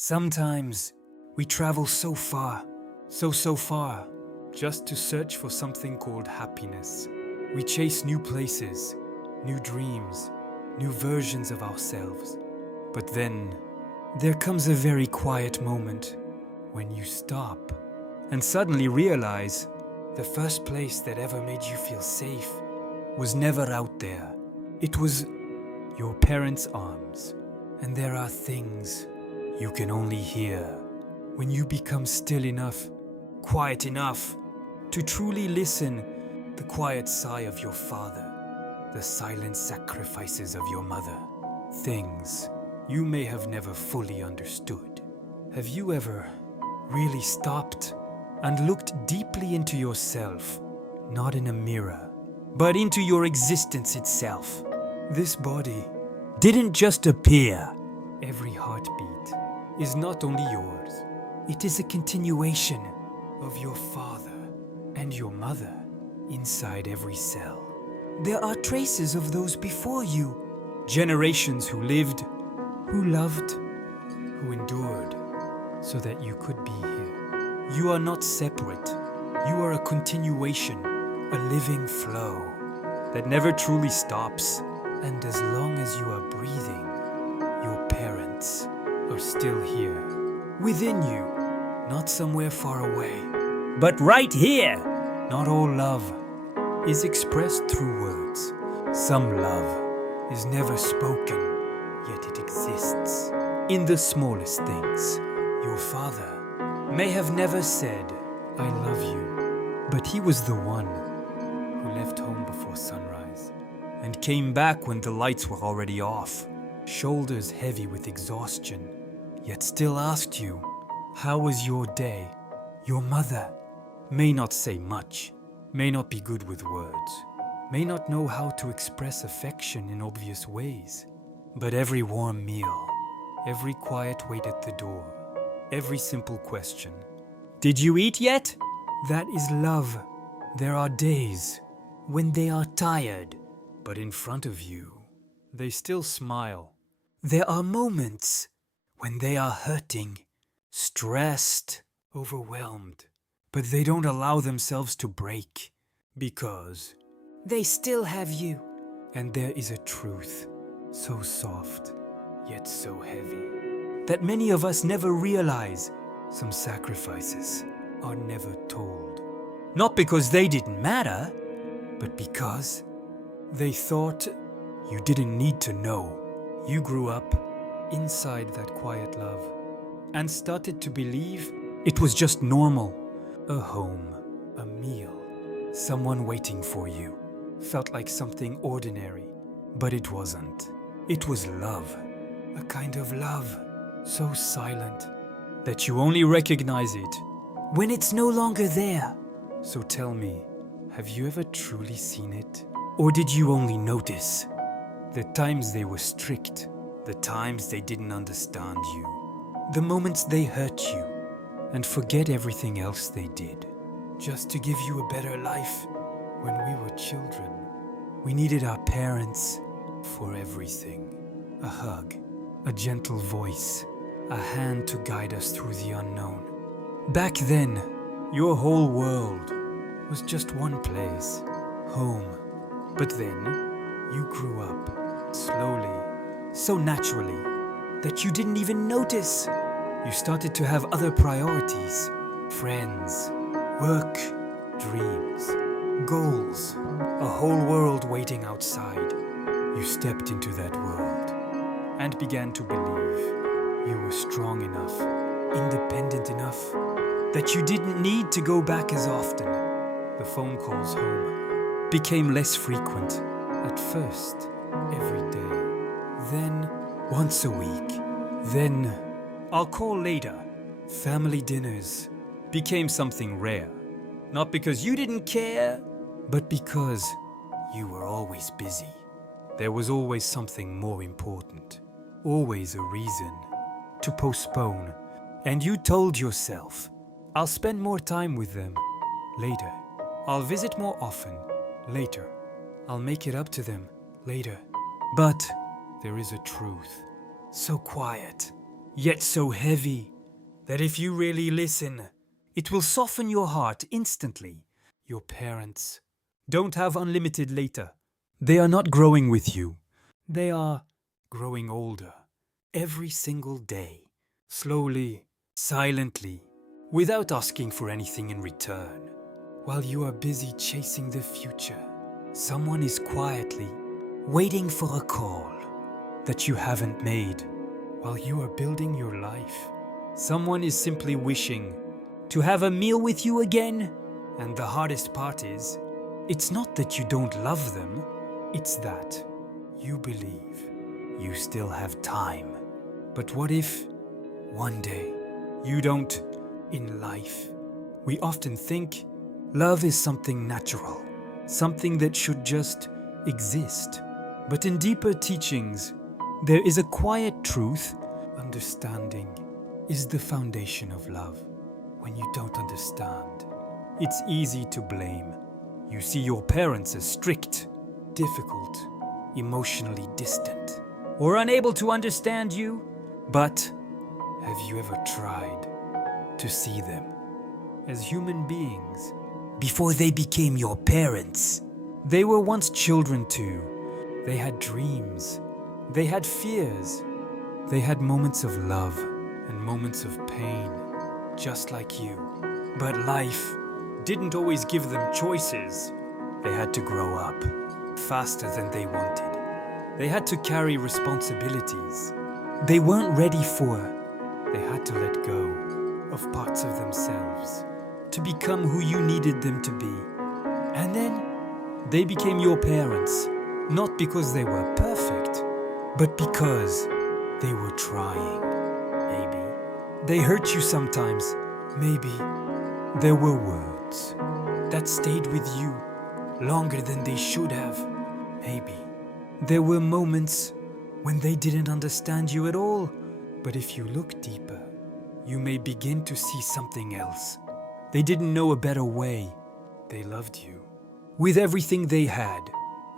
Sometimes we travel so far, so far, just to search for something called happiness. We chase new places, new dreams, new versions of ourselves. But then, there comes a very quiet moment when you stop and suddenly realize the first place that ever made you feel safe was never out there. It was your parents' arms. And there are things you can only hear when you become still enough, quiet enough to truly listen. The quiet sigh of your father, the silent sacrifices of your mother, things you may have never fully understood. Have you ever really stopped and looked deeply into yourself, not in a mirror, but into your existence itself? This body didn't just appear. Every heartbeat is not only yours, it is a continuation of your father and your mother inside every cell. There are traces of those before you, generations who lived, who loved, who endured, so that you could be here. You are not separate. You are a continuation, a living flow that never truly stops. And as long as you are breathing, your parents are still here, within you, not somewhere far away, but right here. Not all love is expressed through words. Some love is never spoken, yet it exists in the smallest things. Your father may have never said, "I love you," but he was the one who left home before sunrise and came back when the lights were already off, shoulders heavy with exhaustion, yet still asked you, "How was your day?" Your mother may not say much, may not be good with words, may not know how to express affection in obvious ways, but every warm meal, every quiet wait at the door, every simple question, "Did you eat yet?" That is love. There are days when they are tired, but in front of you, they still smile. There are moments when they are hurting, stressed, overwhelmed, but they don't allow themselves to break because they still have you. And there is a truth so soft, yet so heavy, that many of us never realize. Some sacrifices are never told. Not because they didn't matter, but because they thought you didn't need to know. You grew up inside that quiet love and started to believe it was just normal. A home, a meal, someone waiting for you. Felt like something ordinary, but it wasn't. It was love, a kind of love so silent that you only recognize it when it's no longer there. So tell me, have you ever truly seen it? Or did you only notice the times they were strict, the times they didn't understand you, the moments they hurt you, and forget everything else they did, just to give you a better life? When we were children, we needed our parents for everything. A hug, a gentle voice, a hand to guide us through the unknown. Back then, your whole world was just one place, home. But then, you grew up, slowly, so naturally, that you didn't even notice. You started to have other priorities, friends, work, dreams, goals, a whole world waiting outside. You stepped into that world and began to believe you were strong enough, independent enough, that you didn't need to go back as often. The phone calls home became less frequent. At first, every day. Then, once a week. Then, "I'll call later." Family dinners became something rare. Not because you didn't care, but because you were always busy. There was always something more important. Always a reason to postpone. And you told yourself, "I'll spend more time with them later. I'll visit more often later. I'll make it up to them later." But there is a truth, so quiet, yet so heavy that if you really listen, it will soften your heart instantly. Your parents don't have unlimited later. They are not growing with you. They are growing older every single day, slowly, silently, without asking for anything in return. While you are busy chasing the future, someone is quietly waiting for a call that you haven't made. While you are building your life, someone is simply wishing to have a meal with you again. And the hardest part is, it's not that you don't love them, it's that you believe you still have time. But what if one day you don't? In life, we often think love is something natural, something that should just exist. But in deeper teachings, there is a quiet truth. Understanding is the foundation of love. When you don't understand, it's easy to blame. You see your parents as strict, difficult, emotionally distant, or unable to understand you. But have you ever tried to see them as human beings before they became your parents? They were once children too. They had dreams. They had fears. They had moments of love and moments of pain, just like you. But life didn't always give them choices. They had to grow up faster than they wanted. They had to carry responsibilities they weren't ready for. They had to let go of parts of themselves to become who you needed them to be. And then they became your parents, not because they were perfect, but because they were trying. Maybe they hurt you sometimes. Maybe there were words that stayed with you longer than they should have. Maybe there were moments when they didn't understand you at all. But if you look deeper, you may begin to see something else. They didn't know a better way. They loved you with everything they had,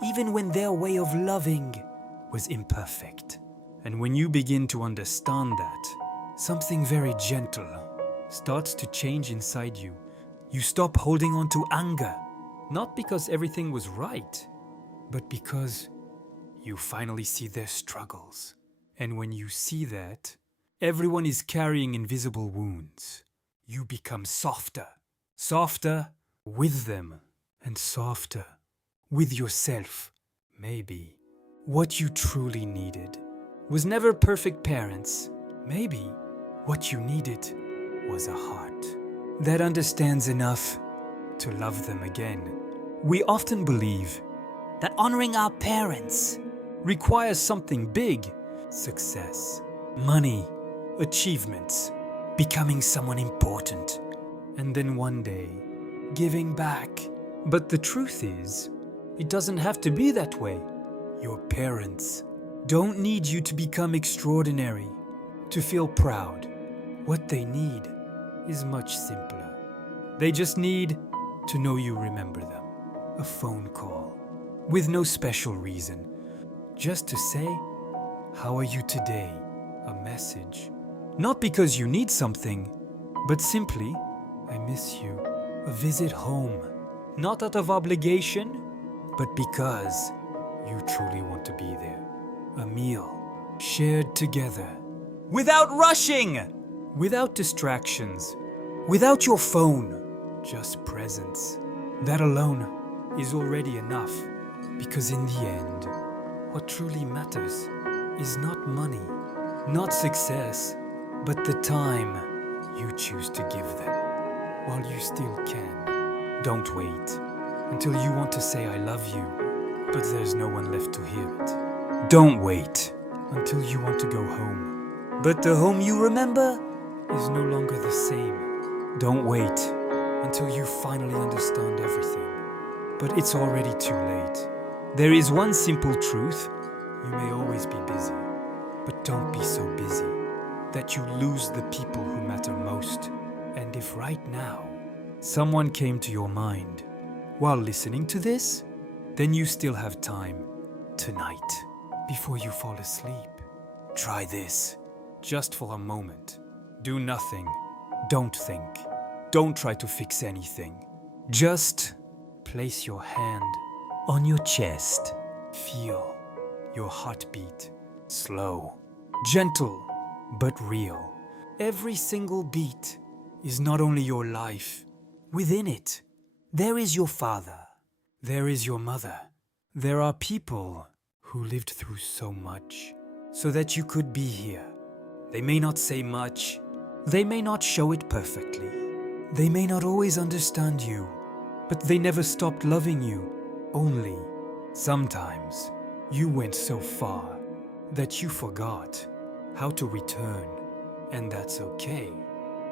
even when their way of loving was imperfect. And when you begin to understand that, something very gentle starts to change inside you. You stop holding on to anger, not because everything was right, but because you finally see their struggles. And when you see that everyone is carrying invisible wounds, you become softer. Softer with them, and softer with yourself. Maybe what you truly needed was never perfect parents. Maybe what you needed was a heart that understands enough to love them again. We often believe that honoring our parents requires something big: success, money, achievements, becoming someone important, and then one day giving back. But the truth is, it doesn't have to be that way. Your parents don't need you to become extraordinary to feel proud. What they need is much simpler. They just need to know you remember them. A phone call with no special reason, just to say, "How are you today?" A message, not because you need something, but simply, "I miss you." A visit home, not out of obligation, but because you truly want to be there. A meal shared together, without rushing, without distractions, without your phone, just presence. That alone is already enough, because in the end, what truly matters is not money, not success, but the time you choose to give them while you still can. Don't wait until you want to say "I love you," but there's no one left to hear it. Don't wait until you want to go home, but the home you remember is no longer the same. Don't wait until you finally understand everything, but it's already too late. There is one simple truth: you may always be busy, but don't be so busy that you lose the people who matter most. And if right now someone came to your mind while listening to this, then you still have time. Tonight, before you fall asleep, try this. just for a moment. Do nothing. Don't think. Don't try to fix anything. Just place your hand on your chest. Feel your heartbeat. Slow, gentle, but real. Every single beat is not only your life. Within it, there is your father. There is your mother. There are people who lived through so much so that you could be here. They may not say much. They may not show it perfectly. They may not always understand you, but they never stopped loving you. Only, sometimes, you went so far that you forgot how to return. And that's okay,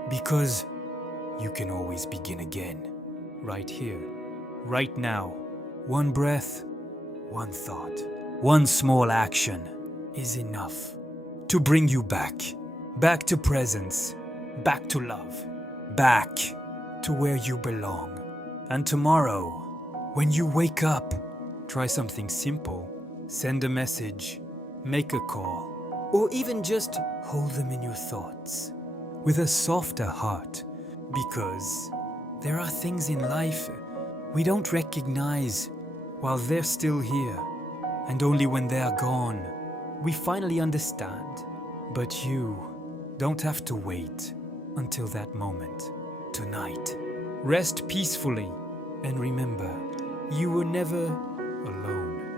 because you can always begin again. Right here, right now. One breath, one thought, one small action is enough to bring you back. Back to presence, back to love, back to where you belong. And tomorrow, when you wake up, try something simple. Send a message, make a call, or even just hold them in your thoughts with a softer heart, because there are things in life we don't recognize while they're still here, and only when they're gone, we finally understand. But you don't have to wait until that moment. Tonight, rest peacefully and remember, you were never alone.